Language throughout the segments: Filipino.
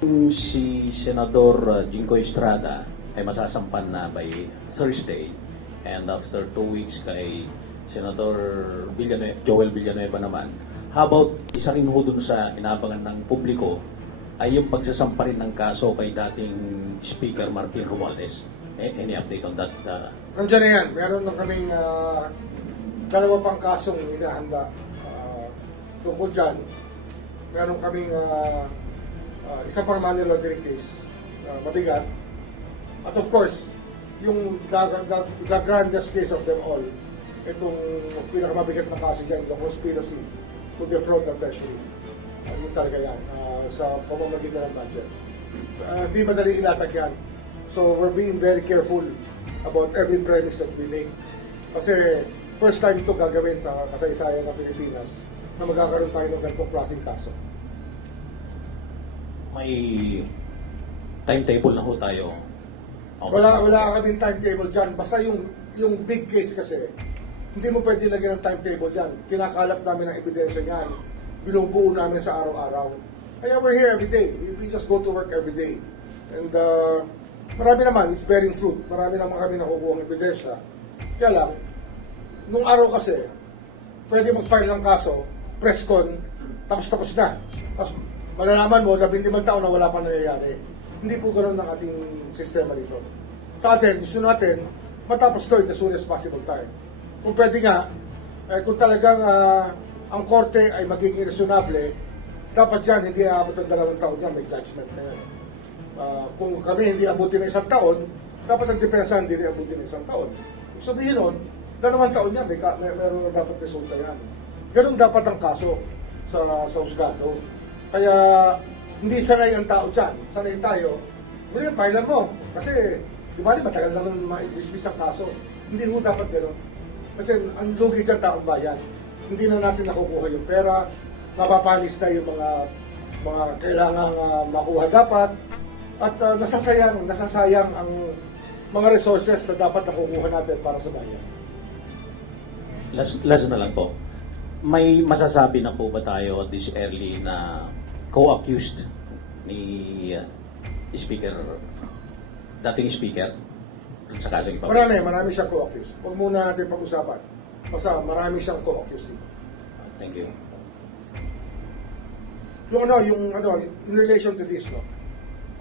Si Senador Jingo Estrada ay masasampan na by Thursday, and after 2 weeks kay Senador Joel Villanueva naman. How about isa rin ho dun sa inabangan ng publiko ay yung pagsasampa rin ng kaso kay dating Speaker Martin Romualdez. Any update on that? Nandiyan na yan. Meron na kaming dalawa pang kasong inahanda tungkol dyan. Meron kaming isa pang money laundering case, mabigat. At of course, yung the grandest case of them all, itong pinakamabigat na kaso dyan, the conspiracy to defraud the treasury. Yun talaga yan, sa pamamagitan ng budget. Hindi madali ilatag yan. So we're being very careful about every premise that we make. Kasi first time ito gagawin sa kasaysayan ng Pilipinas na magkakaroon tayo ng ganitong klaseng kaso. May timetable na ho tayo. Wala kaming timetable dyan. Basta yung big case kasi, hindi mo pwede lagyan ng timetable dyan. Kinakalap namin ang ebidensya niyan. Binubuo namin sa araw-araw. Kaya we're here every day. We just go to work every day. And marami naman, it's bearing fruit. Marami naman kami nakukuha ng ebidensya. Kaya lang, nung araw kasi, pwede mag-file ng kaso, press con, tapos na. Tapos malalaman mo, 15 taon na wala pa nangyayari. Hindi po ganoon ang ating sistema dito. Sa atin, gusto natin, matapos to as soon as possible time. Kung pwede nga, kung talagang ang korte ay maging irreasonable, dapat dyan, hindi aabot ang 2 taon yan, may judgment na yan. Kung kami hindi abutin ng 1 taon, dapat ang depensa hindi rin abutin ng 1 taon. Kung sabihin nun, 2 taon yan, meron na dapat resulta yan. Ganun dapat ang kaso sa husgado. Kaya hindi sanay ang tao dyan. Sanay tayo, well, filean mo. Kasi, di ba, matagal na nun ma-dismiss ang kaso. Hindi ho dapat gano'n. Kasi ang lugi dyan taong bayan. Hindi na natin nakukuha yung pera, mapapalis na yung mga kailangang makuha dapat, at nasasayang ang mga resources na dapat nakukuha natin para sa bayan. Last na lang po. May masasabi na po ba tayo this early na co-accused ni dating speaker sa kasong ipapagod? Marami siyang co-accused. Huwag muna natin pag-usapan. Basta marami siyang co-accused. Thank you. Yung in relation to this, no?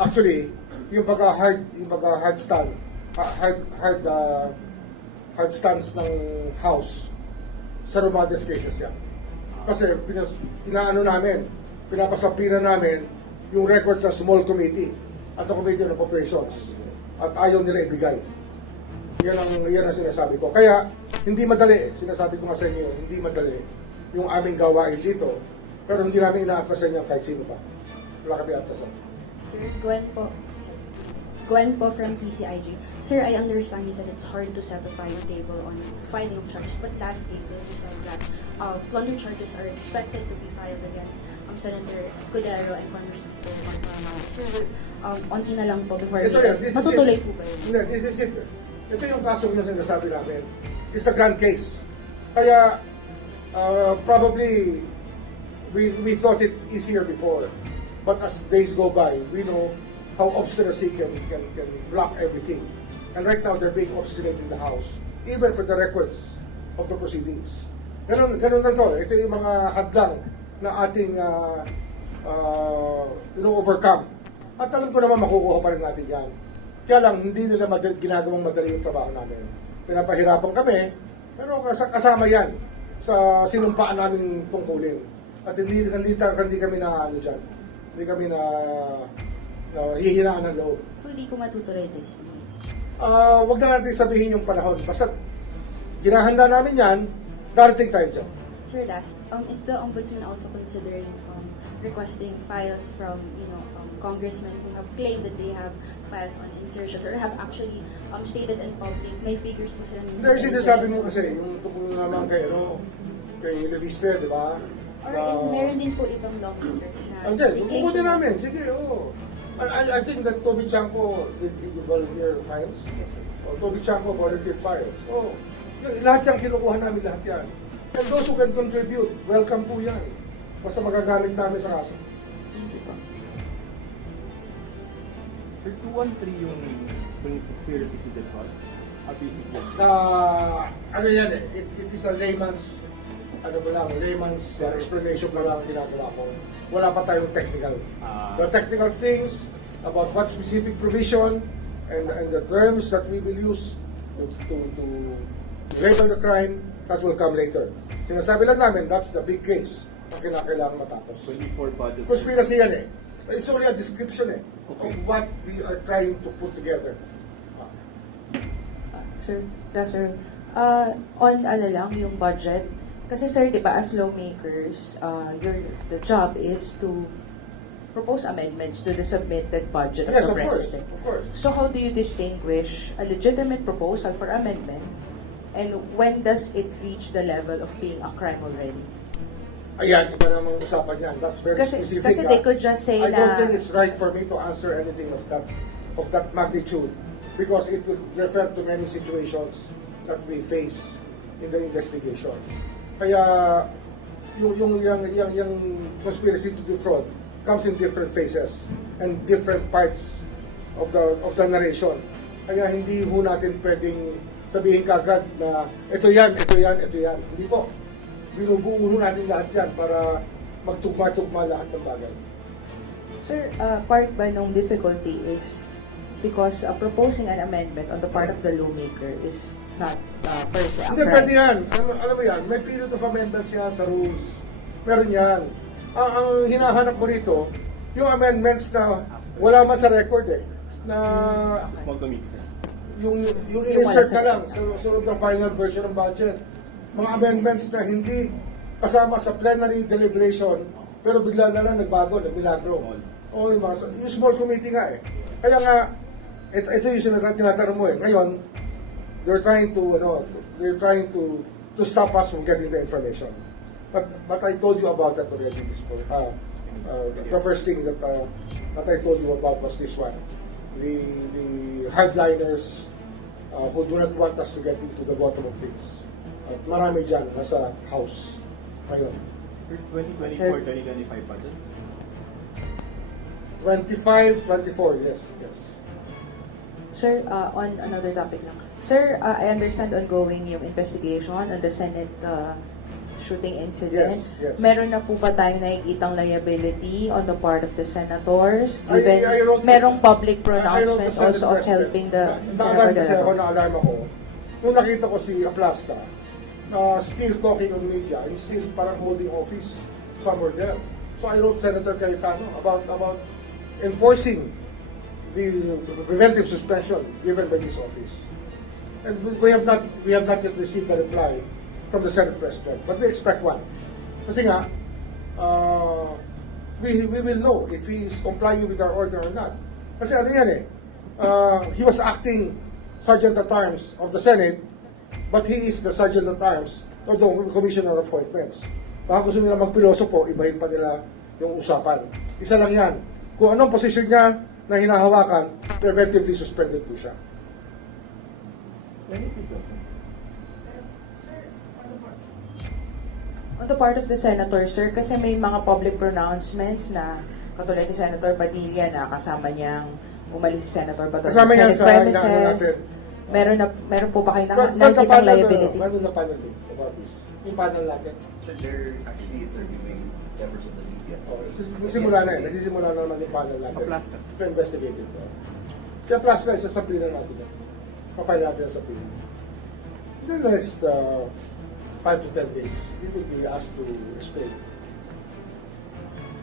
Actually, yung hard stance ng House sa Romualdez cases yan. Kasi pinapasapiran namin yung record sa small committee at the Committee on Appropriations at ayaw nila ibigay. Yan ang sinasabi ko. Kaya, hindi madali. Sinasabi ko nga sa inyo, hindi madali yung aming gawain dito. Pero hindi namin ina-atrasan yan kahit sino pa. Wala kami atrasan. Sir, Gwen po. Gwen po from PCIG. Sir, I understand you said it's hard to set a timetable on filing of charges, but last April we saw that plunder charges are expected to be filed against Senator Escudero and former Speaker Juan Paramara. Sir, onti na lang po before matutuloy po ba yun? Hindi, this is it. Ito yung kaso na sinasabi namin. It's a grand case. Kaya, probably, we thought it easier before. But as days go by, we know how obstinacy can block everything. And right now, they're being obstinate in the House, even for the records of the proceedings. Ganun lang to. Ito yung mga hadlang na ating overcome. At alam ko naman makukuha pa rin natin yan. Kaya lang, hindi nila ginagawang madali yung trabaho namin. Pinapahirapan kami, pero kasama yan sa sinumpaan namin tungkulin. At hindi kami na dyan. Hindi kami na hihinaan ng loob. So, hindi ko matutuloy this week? Huwag na natin sabihin yung panahon. Basta, ginahanda namin yan, darating tayo dyan. Sir, last, is the Ombudsman also considering requesting files from, congressmen who have claimed that they have files on insertions or have actually stated in public, may figures po sila minsan. Kasi sinasabi mo kasi, yung tungkol naman kay Leviste, di ba? Or meron din po ibang lawmakers na... Hindi, kukunin namin. Sige, oo. I think that Toby Chanco did volunteer files. Toby Chanco volunteered files. Oh, lahat yan, kinukuha namin lahat yan. And those who can contribute, welcome po yan. Basta magagamit namin sa kaso. Thank you po. Sir, 213 yung conspiracy to defraud. Basically. Ano yan eh, it is a layman's, explanation pa lang ang ginagawa ko. Wala pa tayong technical. The technical things about what specific provision and the terms that we will use to label the crime, that will come later. Sinasabi lang namin, that's the big case na kinakailangan matapos. 24 budget. Conspiracy yan eh. It's only a description eh, Okay. of what we are trying to put together. Sir, Dr. On ano lang, yung budget. Kasi sir, di ba, as lawmakers, the job is to propose amendments to the submitted budget Yes, of the of course, President. of course. So how do you distinguish a legitimate proposal for amendment and when does it reach the level of being a crime already? Ayan, iba namang usapan yan. That's very Kasi specific. they could just say I don't na... think it's right for me to answer anything of that magnitude because it would refer to many situations that we face in the investigation. Kaya yung conspiracy to defraud comes in different phases and different parts of the narration. Kaya hindi ho natin pwedeng sabihin kagad na ito yan. Hindi po. Binubuo natin lahat yan para magtugma-tugma lahat ng bagay. Sir, part ba nung difficulty is because proposing an amendment on the part of the lawmaker is not per se a Hindi, pwede crime. yan. Alam mo yan, may period of amendments yan sa rules. Meron yan. Ang hinahanap mo rito, yung amendments na wala man sa record eh. Na Small committee, sir. yung Yung insert ka wala lang sa sunod ng final version ng budget. Mga amendments na hindi kasama sa plenary deliberation pero bigla na lang nagbago, nagmilagro. O yung small committee nga eh. Kaya nga, ito yung tinatanong mo eh. Ngayon, they're trying to stop us from getting the information. But I told you about that already this morning. The first thing that I told you about was this one. The hardliners who do not want us to get into the bottom of things. At marami dyan nasa house ngayon. Sir, 2024, 2025 budget. 25, 24, yes. Sir, on another topic lang. Sir, I understand ongoing yung investigation on the Senate shooting incident. Yes. Meron na po ba tayong nakikitang liability on the part of the senators? I wrote this- merong public I wrote the pronouncements Senate also of President. helping the Naalarm kasi ako, Senador. na-alarm ako. Nung nakita ko si Aplasta, still talking on media and still parang holding office somewhere there. So I wrote Senator Cayetano about enforcing the preventive suspension given by this office. And we have not yet received a reply from the Senate President, but we expect one. Kasi nga, we will know if he is complying with our order or not. Kasi ano yan eh, he was acting Sergeant at Arms of the Senate, but he is the Sergeant at Arms of the Commissioner of Appointments. Baka gusto nila magpilosopo, ibahin pa nila yung usapan. Isa lang yan. Kung anong posisyon niya na hinahawakan, preventively suspended po siya. Benefit daw, sir. On the part of the senator, sir, kasi may mga public pronouncements na katulad ni Senator Padilla na kasama niyang umalis si Senator Bato Kasama yan Senate sa premises. inaano natin. Meron po ba kayo But the nakikitang panel, liability? ano na panel din about this? Yung panel natin. So they're actually interviewing members of the media. Nagsisimula na eh. Nagsisimula na naman yung panel natin. Aplasta. To investigate it. Si Aplasta, isa sa pila natin. Pa-file natin sa pila. In the next 5 to 10 days, we will be asked to explain.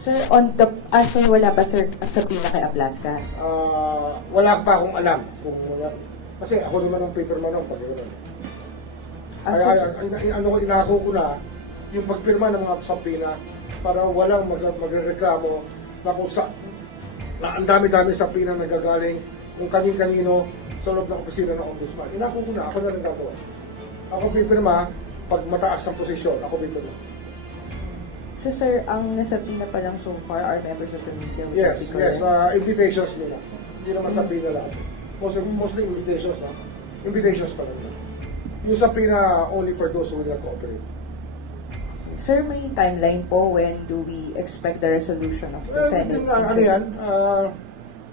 Sir, so wala pa sir sa pila kay Aplaska? Wala pa akong alam kung wala. Kasi ako naman ang paperman ng pag-iwan. Inako ko na yung pagpirma ng mga sapina para walang magrereklamo na kung na ang dami-dami sapina na gagaling kung kanin-kanino sa loob ng opisina ng ombudsman. Inako ko na, ako na nagagawa. Ako pipirma, pag mataas ang posisyon, ako pipirma. So sir, ang nasabina pa lang so far are members of the media. Would that Yes, be correct? invitations muna. Hindi naman sapina lahat. Mostly invitations, ha? Invitations pa lang. Yung sapina only for those who will not cooperate. Sir, may timeline po when do we expect the resolution of the Well, Senate? ano yan,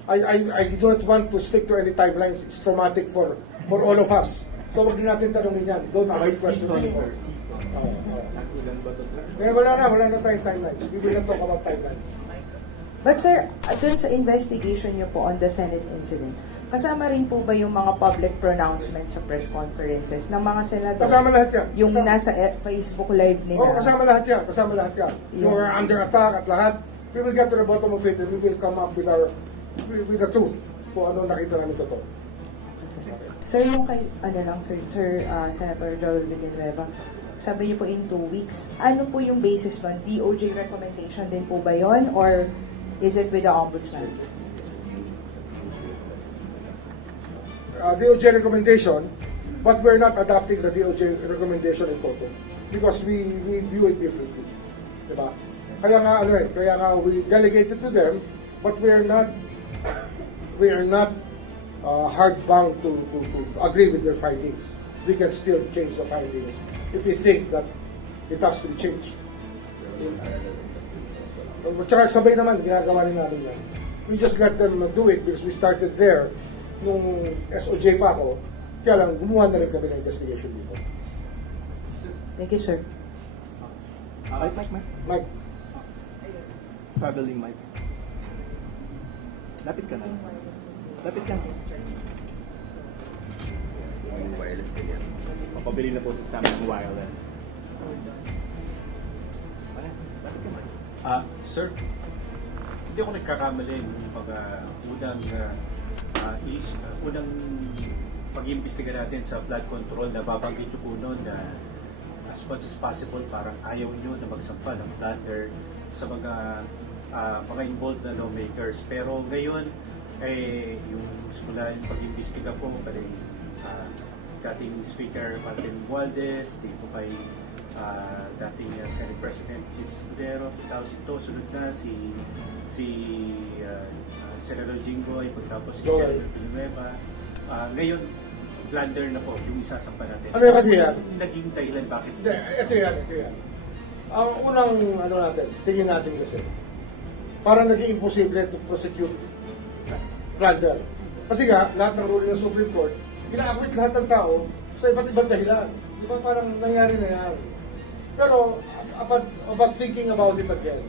I do not want to stick to any timelines. It's traumatic for all of us. So wag din natin tanongin yan. Don't ask By the question season, anymore. sir, season. Ilan ba to, sir? Wala na tayong timelines. We will not talk about timelines. But sir, dun sa investigation niyo po on the Senate incident, kasama rin po ba yung mga public pronouncements sa press conferences ng mga senador? Kasama lahat yan. Yung Kasama. nasa Facebook live nila? Oo, kasama lahat yan. Kasama lahat yan. Yung- We're under attack at lahat. We will get to the bottom of it and we will come up with the truth kung ano nakita namin totoo. Sir, yung kay, Senator Joel Villanueva, sabi niyo po in 2 weeks, ano po yung basis nun? DOJ recommendation din po ba yon or is it with the Ombudsman? DOJ recommendation, but we're not adopting the DOJ recommendation in total because we view it differently. Diba? Kaya nga we delegated to them, but we are not hard-bound to agree with their findings. We can still change the findings if we think that it has to be changed. Tsaka sabay naman, ginagawa rin namin yan. We just let them do it because we started there nung SOJ pa ako, kaya lang gumawa na rin kami ng investigation dito. Thank you, sir. Mike. Mike, Traveling mic. Lapit ka na. Lapit ka na. Wireless din yan. Papabili na po sa Sam ng wireless. Lapit ka na. Sir, hindi ako nagkakamali nung unang pag-iimbestiga natin sa flood control na babanggit nyo po noon na as much as possible parang ayaw nyo na magsampa ng floodder sa mga involved na lawmakers. Pero ngayon, yung simula yung pag-iimbestiga po kay dating Speaker Martin Romualdez, dito kay dating Senate President Chis Escudero, tapos ito, sunod na si Senator Jinggoy, pagtapos si Joel. Senator Villanueva. Ngayon, blunder na po yung isasampa natin. Ano yung kasi yan? Naging dahilan bakit? Hindi, ito yan. Ang unang tingin natin kasi, parang naging imposible to prosecute plunder. Kasi nga, lahat ng ruling ng Supreme Court, ina-acquit lahat ng tao sa iba't ibang dahilan. Di ba parang nangyari na yan? Pero, about thinking about it again,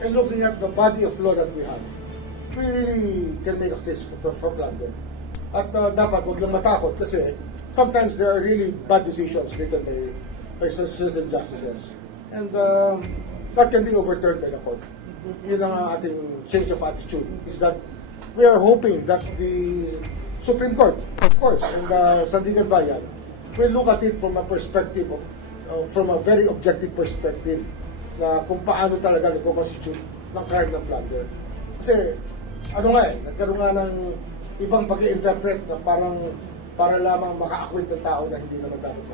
and looking at the body of law that we have, we really can make a case for plunder. At dapat huwag lang matakot kasi sometimes there are really bad decisions taken by certain justices. And that can be overturned by the court. Yun ang ating change of attitude, is that we are hoping that the Supreme Court, of course, and Sandigan Bayan, will look at it from a perspective from a very objective perspective na kung paano talaga nagko-constitute ng crime ng plunder. Kasi, nagkaroon nga ng ibang pag-i-interpret na parang para lamang maka-acquit ng tao na hindi naman dapat